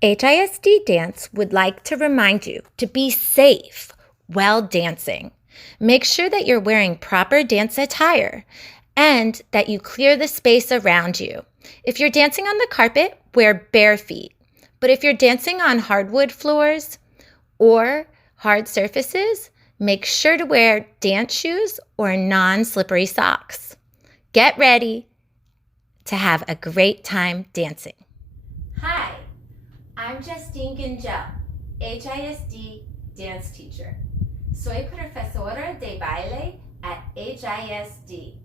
HISD Dance would like to remind you to be safe while dancing. Make sure that you're wearing proper dance attire and that you clear the space around you. If you're dancing on the carpet, wear bare feet. But if you're dancing on hardwood floors or hard surfaces, make sure to wear dance shoes or non-slippery socks. Get ready to have a great time dancing. Hi, I'm Justine Gingell, HISD dance teacher. Soy profesora de baile at HISD,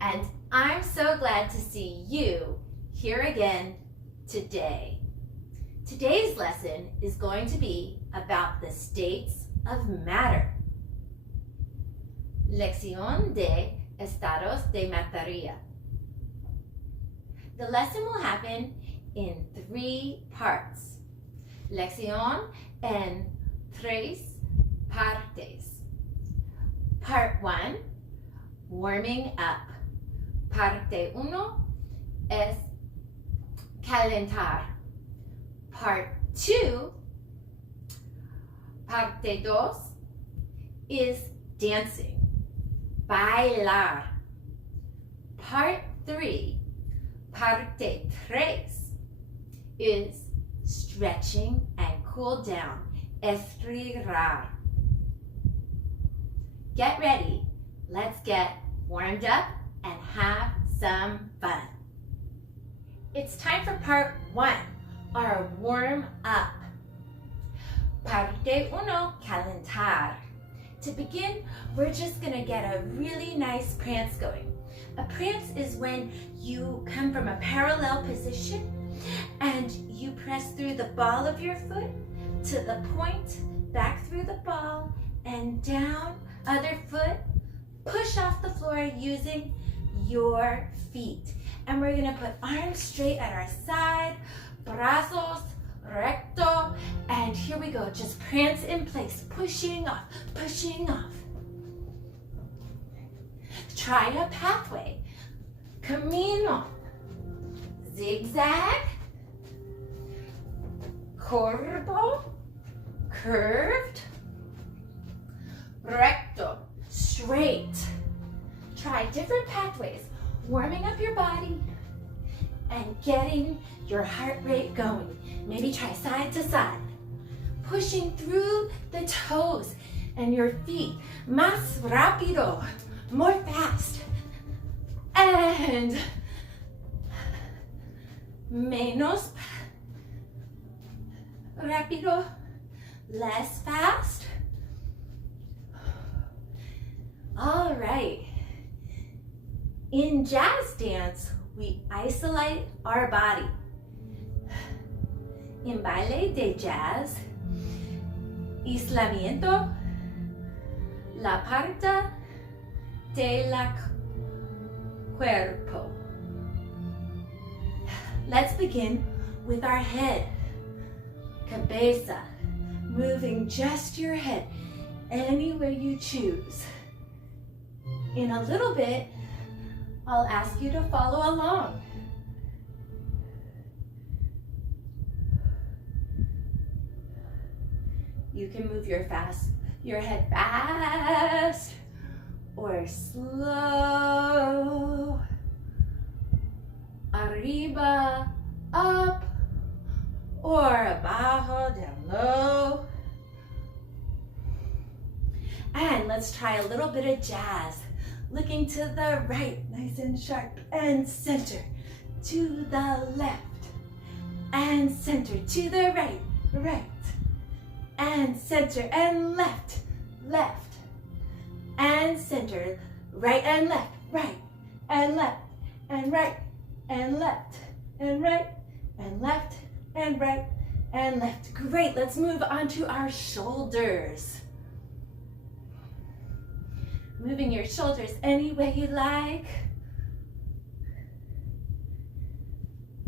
and I'm so glad to see you here again today. Today's lesson is going to be about the states of matter. Lección de estados de materia. The lesson will happen in 3 parts. Lección en 3 partes. Part 1, warming up. Parte 1 es calentar. Part 2, parte 2, is dancing, bailar. Part 3, parte 3, is stretching and cool down, estirar. Get ready. Let's get warmed up and have some fun. It's time for part 1, our warm up. Parte 1, calentar. To begin, we're just gonna get a really nice prance going. A prance is when you come from a parallel position and you press through the ball of your foot to the point, back through the ball and down, other foot, push off the floor using your feet. And we're gonna put arms straight at our side, brazos recto, and here we go, just prance in place, pushing off, pushing off. Try a pathway, camino, zigzag, curvo, curved, recto, straight. Try different pathways, warming up your body and getting your heart rate going. Maybe try side to side, pushing through the toes and your feet. Más rápido, more fast. And menos rápido, less fast. All right. In jazz dance, we isolate our body. En baile de jazz, aislamiento, la parte de la cuerpo. Let's begin with our head, cabeza, moving just your head any way you choose. In a little bit, I'll ask you to follow along. You can move your head fast or slow. Arriba, up, or abajo, down low. And let's try a little bit of jazz. Looking to the right, nice and sharp, and center. To the left, and center. To the right, right. And center, and left, left. And center, right and left, right. And left, and right, and left, and right, and left, and right, and left. Great, let's move on to our shoulders. Moving your shoulders any way you like.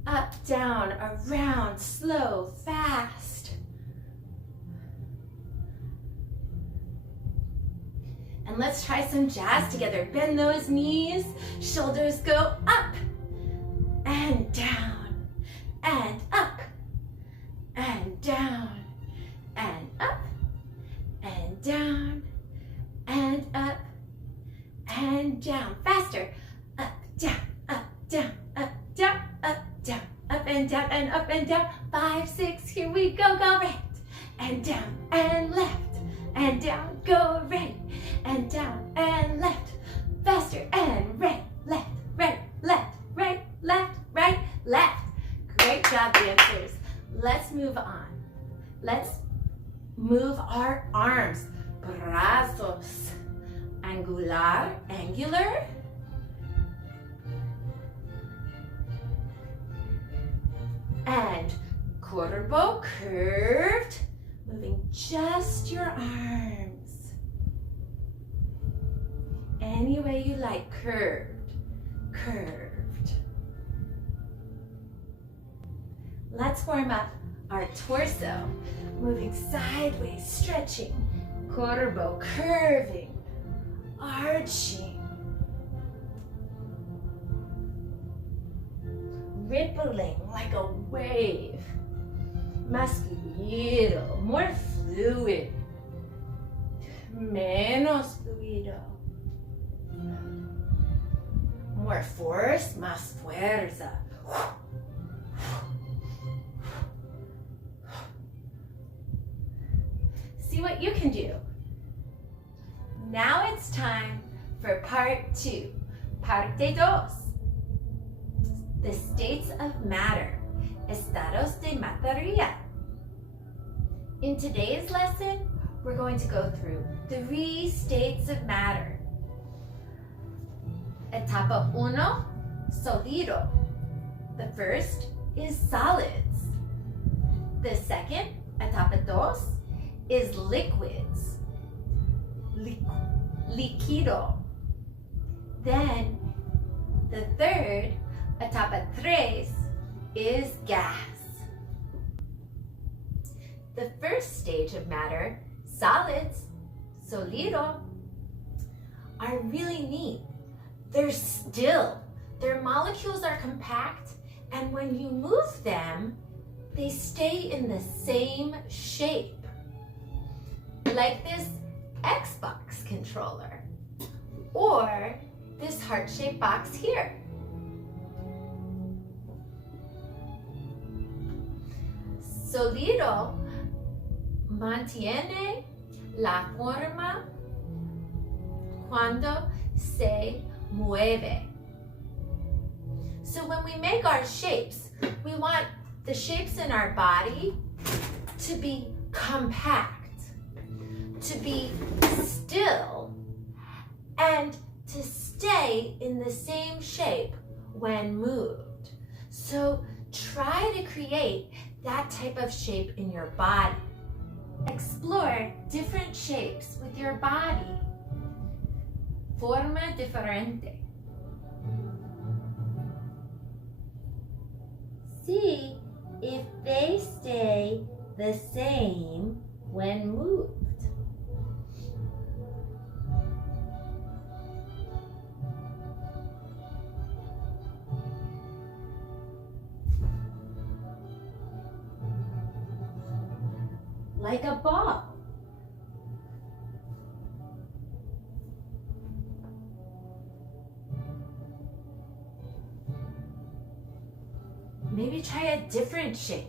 Up, down, around, slow, fast. And let's try some jazz together. Bend those knees, shoulders go up and down and up and down. Faster. Up, down, up, down, up, down, up, down, up and down and up and down. 5, 6, here we go. Go right and down and left and down. Go right and down and left. Faster and right, left, right, left, right, left, right, left. Great job, dancers. Let's move on. Let's move our arms. Brazos. Angular, angular. And cuervo, curved. Moving just your arms. Any way you like, curved, curved. Let's warm up our torso. Moving sideways, stretching. Cuervo, curving, arching. Rippling like a wave. Más fluido, more fluid. Menos fluido. More force, más fuerza. See what you can do. Now it's time for part 2, parte 2. The states of matter, estados de materia. In today's lesson, we're going to go through 3 states of matter. Etapa 1, sólido. The first is solids. The second, etapa 2, is liquids. Líquido. Then the third, etapa 3, is gas. The first stage of matter, solids, sólido, are really neat. They're still. Their molecules are compact, and when you move them, they stay in the same shape. Like this Xbox controller, or this heart-shaped box here. Sólido mantiene la forma cuando se mueve. So when we make our shapes, we want the shapes in our body to be compact, to be still, and to stay in the same shape when moved. So try to create that type of shape in your body. Explore different shapes with your body. Forma diferente. See if they stay the same when moved. Like a ball. Maybe try a different shape.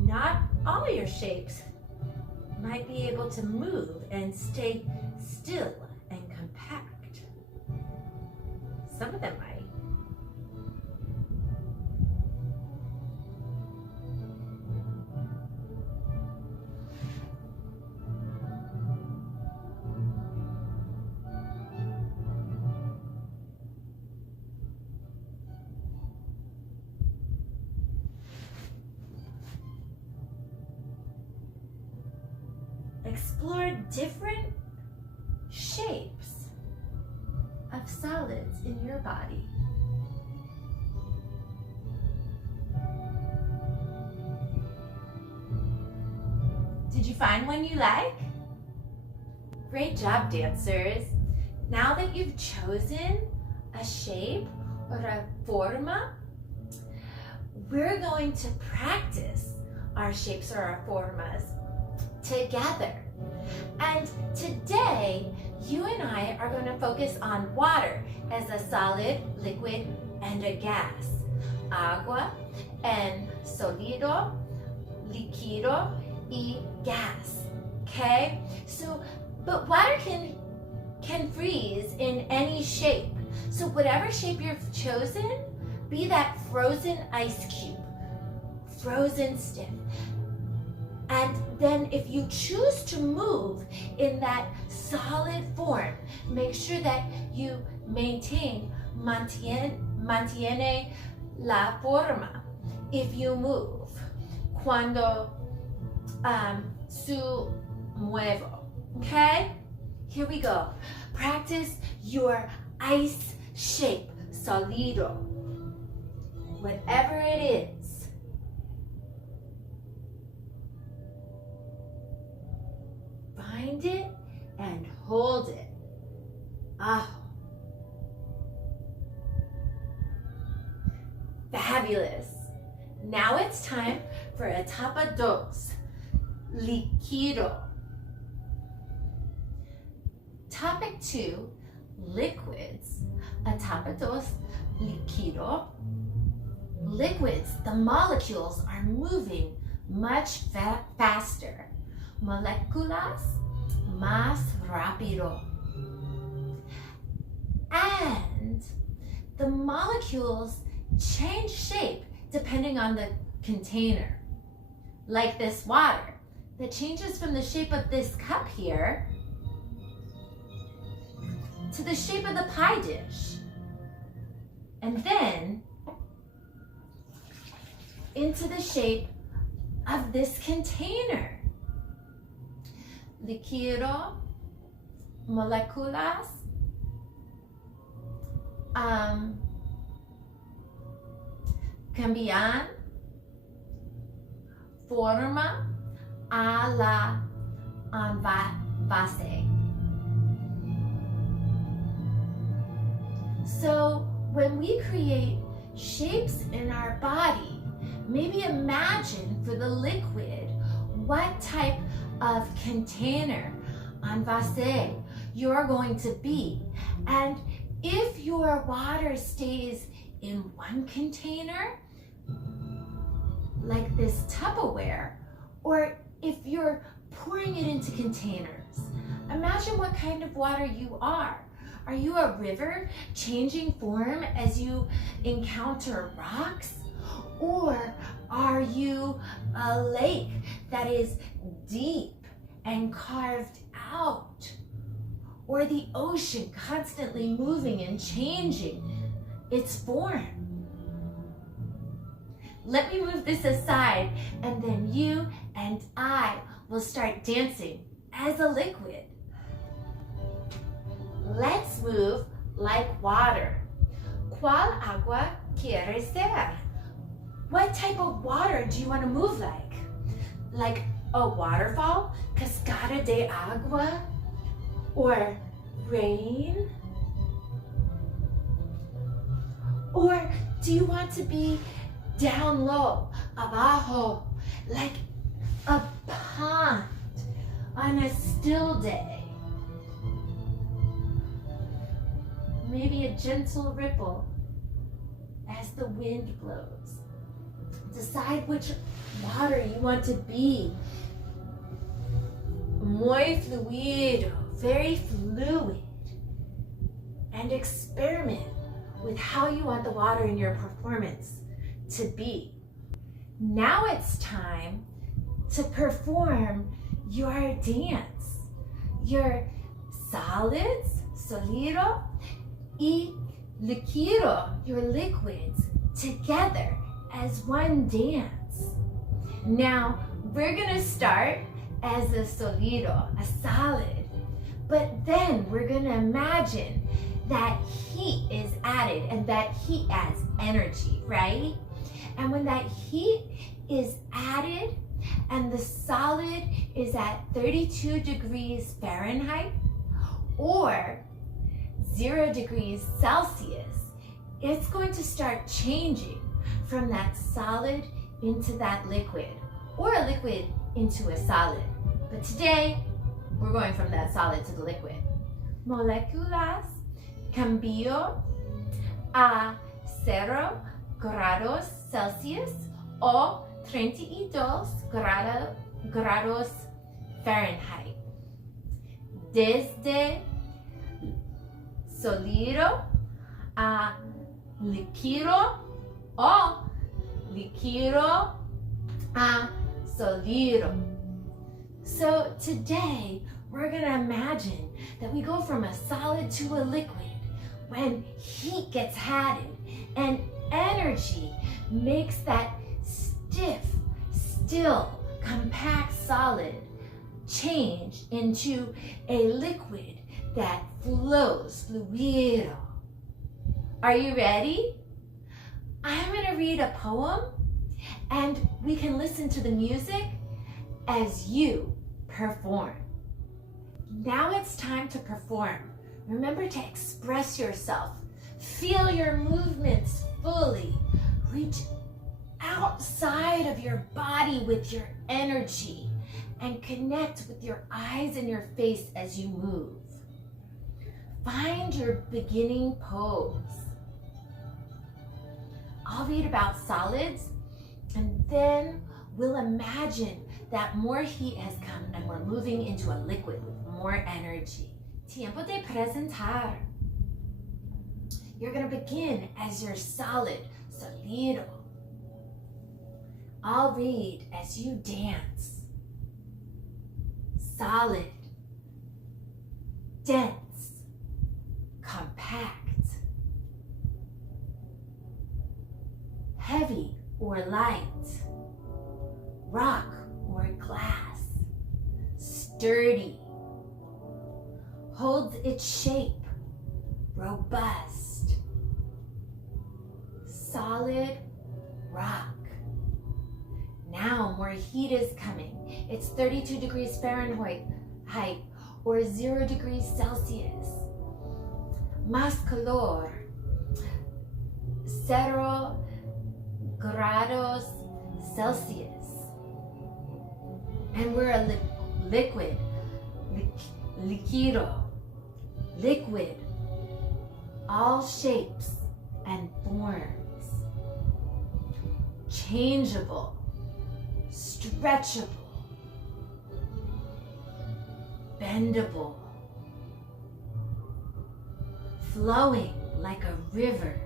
Not all your shapes might be able to move and stay still and compact. Some of them might. Explore different shapes of solids in your body. Did you find one you like? Great job, dancers. Now that you've chosen a shape or a forma, we're going to practice our shapes or our formas together. And today, you and I are going to focus on water as a solid, liquid, and a gas. Agua and sólido, líquido y gas. Okay? So, but water can freeze in any shape. So whatever shape you've chosen, be that frozen ice cube, frozen stiff. And then if you choose to move in that solid form, make sure that you mantiene la forma if you move. Cuando su muevo. Okay? Here we go. Practice your ice shape, sólido. Whatever it is. Find it and hold it. Ah. Fabulous. Now it's time for etapa dos, líquido. Topic 2, liquids. Etapa dos, líquido. Liquids, the molecules are moving much faster. Moléculas más rápido. And the molecules change shape depending on the container. Like this water that changes from the shape of this cup here to the shape of the pie dish. And then into the shape of this container. Líquido, moléculas, cambian forma a la envase. So when we create shapes in our body, maybe imagine for the liquid what type of container, envase, you're going to be. And if your water stays in one container, like this Tupperware, or if you're pouring it into containers, imagine what kind of water you are. Are you a river changing form as you encounter rocks? Or are you a lake that is deep and carved out? Or the ocean constantly moving and changing its form? Let me move this aside, and then you and I will start dancing as a liquid. Let's move like water. ¿Cuál agua quieres ser? What type of water do you want to move like? Like a waterfall? Cascada de agua? Or rain? Or do you want to be down low, abajo, like a pond on a still day? Maybe a gentle ripple as the wind blows. Decide which water you want to be. Muy fluido, very fluid. And experiment with how you want the water in your performance to be. Now it's time to perform your dance. Your solids, sólido, y líquido, your liquids, together as one dance. Now, we're gonna start as a sólido, a solid, but then we're gonna imagine that heat is added, and that heat adds energy, right? And when that heat is added and the solid is at 32 degrees Fahrenheit or 0 degrees Celsius, it's going to start changing from that solid into that liquid, or a liquid into a solid. But today, we're going from that solid to the liquid. moléculas cambió a 0 grados Celsius o 32 grados Fahrenheit. Desde sólido a líquido o líquido a sólido. So today we're going to imagine that we go from a solid to a liquid when heat gets added and energy makes that stiff, still, compact solid change into a liquid that flows, fluido. Are you ready? I'm going to read a poem and we can listen to the music as you perform. Now it's time to perform. Remember to express yourself. Feel your movements fully. Reach outside of your body with your energy and connect with your eyes and your face as you move. Find your beginning pose. I'll read about solids and then we'll imagine that more heat has come and we're moving into a liquid with more energy. Tiempo de presentar. You're going to begin as your solid, solido. I'll read as you dance. Solid, dense, compact, heavy or light, rock or glass, sturdy, holds its shape, robust, solid rock. Now more heat is coming. It's 32 degrees Fahrenheit or 0 degrees Celsius. Más calor, 0 grados Celsius. And we're a liquid, líquido, liquid, all shapes and forms, changeable, stretchable, bendable, flowing like a river,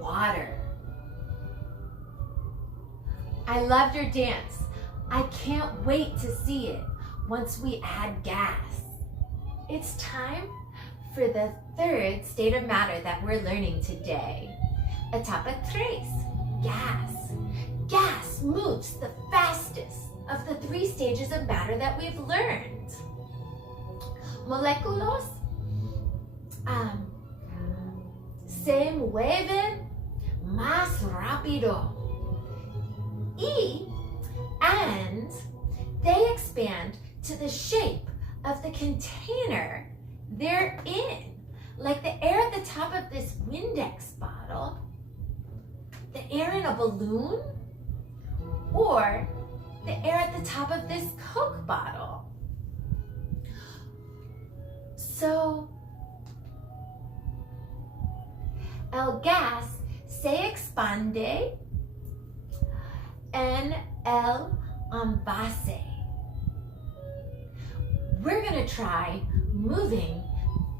water. I loved your dance. I can't wait to see it once we add gas. It's time for the third state of matter that we're learning today. Etapa 3, gas. Gas moves the fastest of the 3 stages of matter that we've learned. Moléculas se mueven más rápido. And they expand to the shape of the container they're in. Like the air at the top of this Windex bottle, the air in a balloon, or the air at the top of this Coke bottle. So, el gas se expande en el envase. We're gonna try moving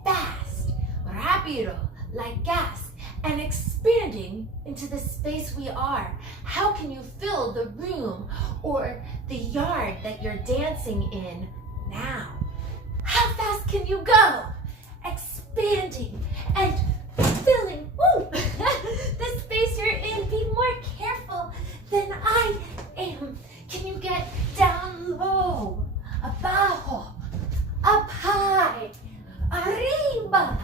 fast, rápido, like gas, and expanding into the space we are. How can you fill the room or the yard that you're dancing in now? How fast can you go? Expanding and filling the space you're in. Be more careful than I am. Can you get down low, abajo, up high, arriba?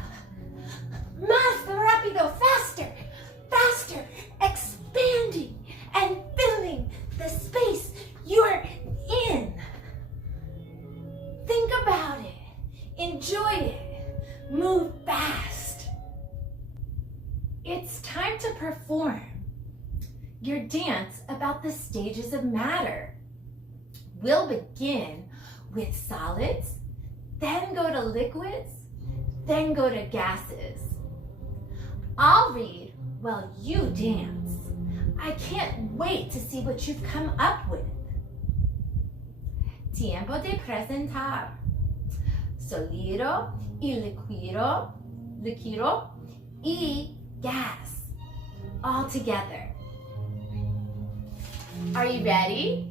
Más rápido, faster, faster, expanding and filling the space you're in. Think about it. Enjoy it. Move fast. It's time to perform your dance about the stages of matter. We'll begin with solids, then go to liquids, then go to gases. I'll read while you dance. I can't wait to see what you've come up with. Tiempo de presentar. Sólido y líquido y gas, all together. Are you ready?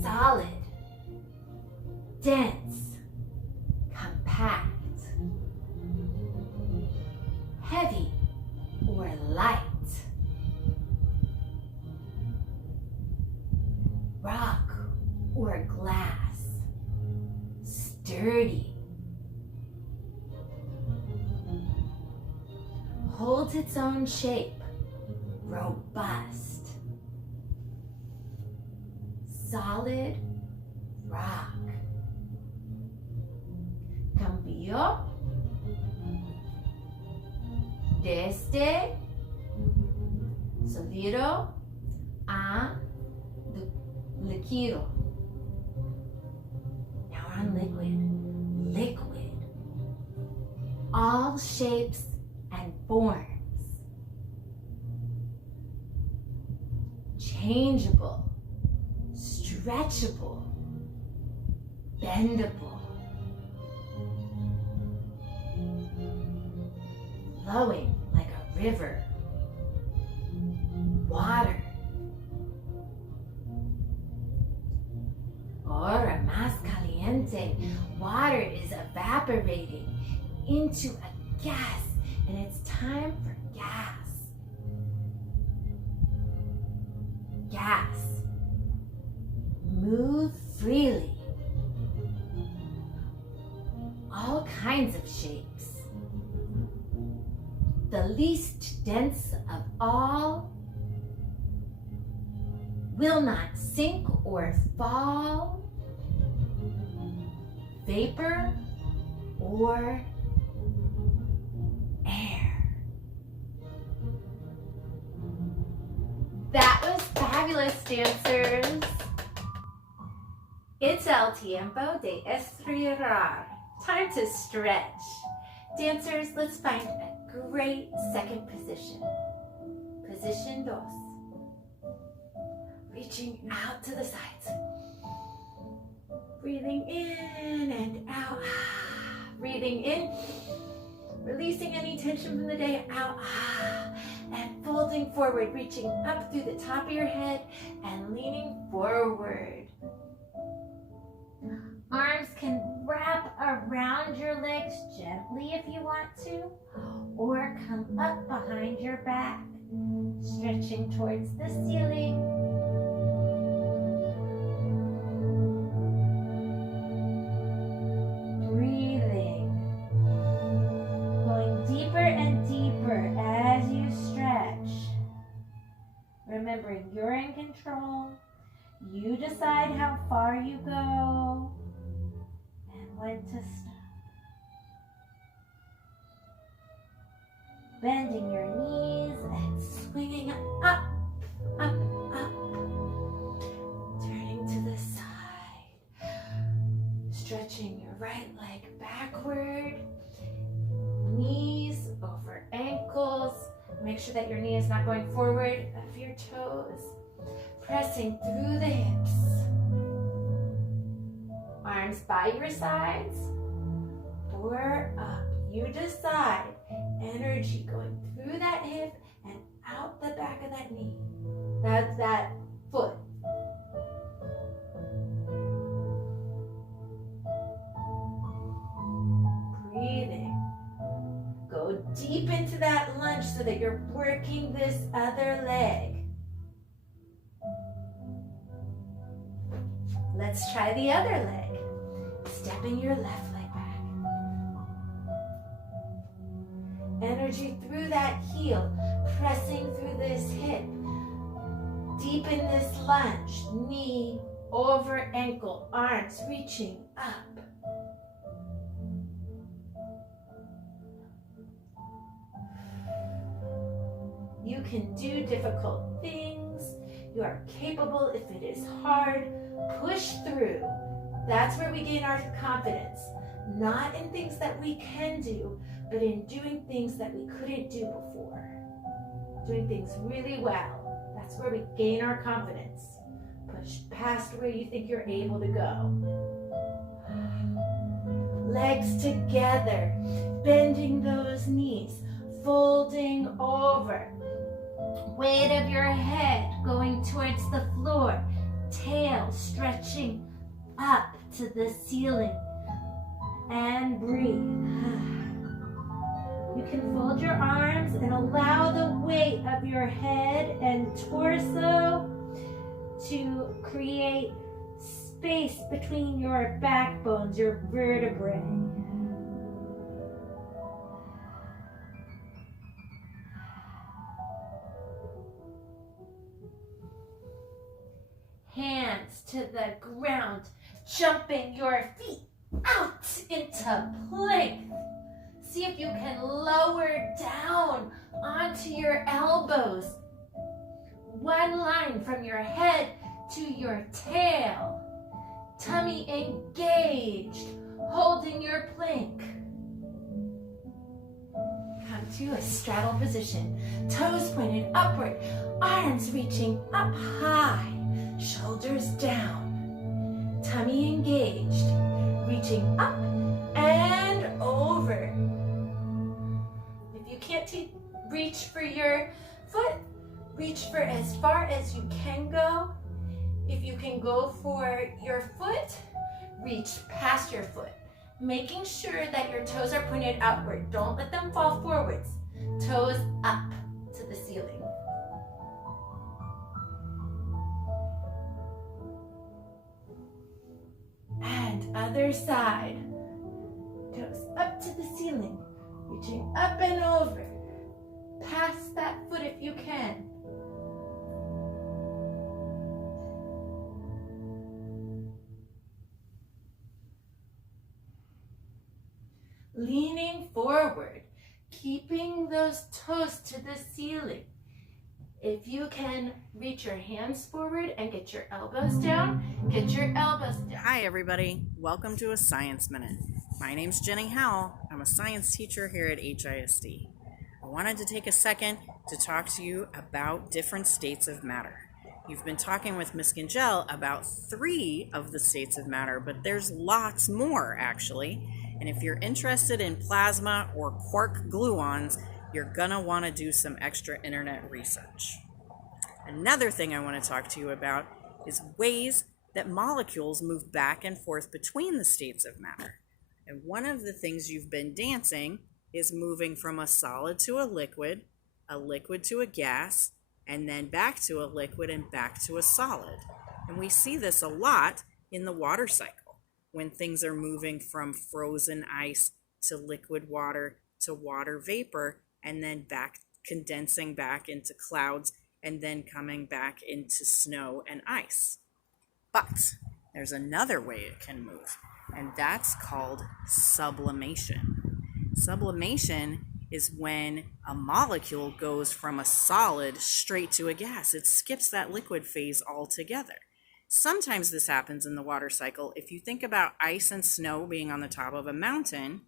Solid, dense, compact, heavy or light, rock or glass, sturdy, holds its own shape, robust, solid rock. Cambio desde sólido a líquido. Now we're on liquid. Liquid. All shapes and forms. Changeable, stretchable, bendable, flowing like a river, water, ahora más caliente. Water is evaporating into a gas, and it's time for gas. Gas. Move freely. All kinds of shapes. The least dense of all will not sink or fall. Vapor or air. That was fabulous, dancers. It's el tiempo de estirar. Time to stretch. Dancers, let's find a great second position. Position dos. Reaching out to the sides. Breathing in and out. Breathing in. Releasing any tension from the day. Out. And folding forward, reaching up through the top of your head and leaning forward. Arms can wrap around your legs gently if you want to, or come up behind your back, stretching towards the ceiling. Breathing, going deeper and deeper as you stretch. Remembering you're in control. You decide how far you go and when to stop. Bending your knees and swinging up, up, up. Turning to the side. Stretching your right leg backward. Knees over ankles. Make sure that your knee is not going forward of your toes. Pressing through the hips. Arms by your sides or up. You decide. Energy going through that hip and out the back of that knee. That's that foot. Breathing. Go deep into that lunge so that you're working this other leg. Let's try the other leg. Stepping your left leg back. Energy through that heel, pressing through this hip. Deep in this lunge, knee over ankle, arms reaching up. You can do difficult things. You are capable if it is hard. Push through. That's where we gain our confidence. Not in things that we can do, but in doing things that we couldn't do before. Doing things really well. That's where we gain our confidence. Push past where you think you're able to go. Legs together, bending those knees, folding over. Weight of your head going towards the floor, tail stretching up to the ceiling. And breathe. You can fold your arms and allow the weight of your head and torso to create space between your backbones, your vertebrae. Hands to the ground, jumping your feet out into plank. See if you can lower down onto your elbows. One line from your head to your tail. Tummy engaged, holding your plank. Come to a straddle position. Toes pointed upward, arms reaching up high, shoulders down. Tummy engaged, reaching up and over. If you can't reach for your foot, reach for as far as you can go. If you can go for your foot, reach past your foot, making sure that your toes are pointed outward. Don't let them fall forwards. Toes up to the ceiling. And other side. Toes up to the ceiling, reaching up and over. Past that foot if you can. Leaning forward, keeping those toes to the ceiling. If you can reach your hands forward and get your elbows down, get your elbows down. Hi everybody, welcome to a Science Minute. My name's Jenny Howell. I'm a science teacher here at HISD. I wanted to take a second to talk to you about different states of matter. You've been talking with Ms. Gingell about 3 of the states of matter, but there's lots more actually. And if you're interested in plasma or quark gluons, you're gonna want to do some extra internet research. Another thing I want to talk to you about is ways that molecules move back and forth between the states of matter. And one of the things you've been dancing is moving from a solid to a liquid to a gas, and then back to a liquid and back to a solid. And we see this a lot in the water cycle, when things are moving from frozen ice to liquid water to water vapor, and then back condensing back into clouds, and then coming back into snow and ice. But there's another way it can move, and that's called sublimation. Sublimation is when a molecule goes from a solid straight to a gas. It skips that liquid phase altogether. Sometimes this happens in the water cycle. If you think about ice and snow being on the top of a mountain,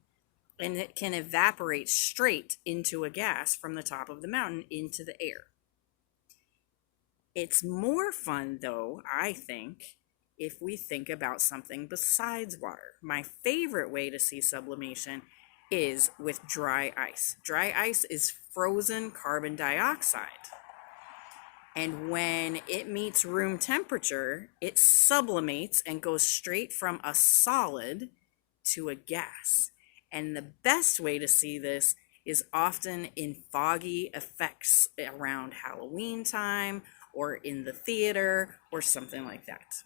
and it can evaporate straight into a gas from the top of the mountain into the air. It's more fun, though, I think, if we think about something besides water. My favorite way to see sublimation is with dry ice. Dry ice is frozen carbon dioxide. And when it meets room temperature, it sublimates and goes straight from a solid to a gas. And the best way to see this is often in foggy effects around Halloween time or in the theater or something like that.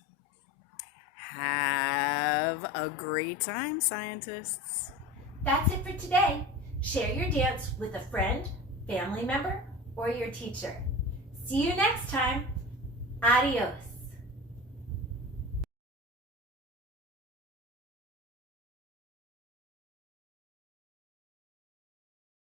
Have a great time, scientists. That's it for today. Share your dance with a friend, family member, or your teacher. See you next time. Adios.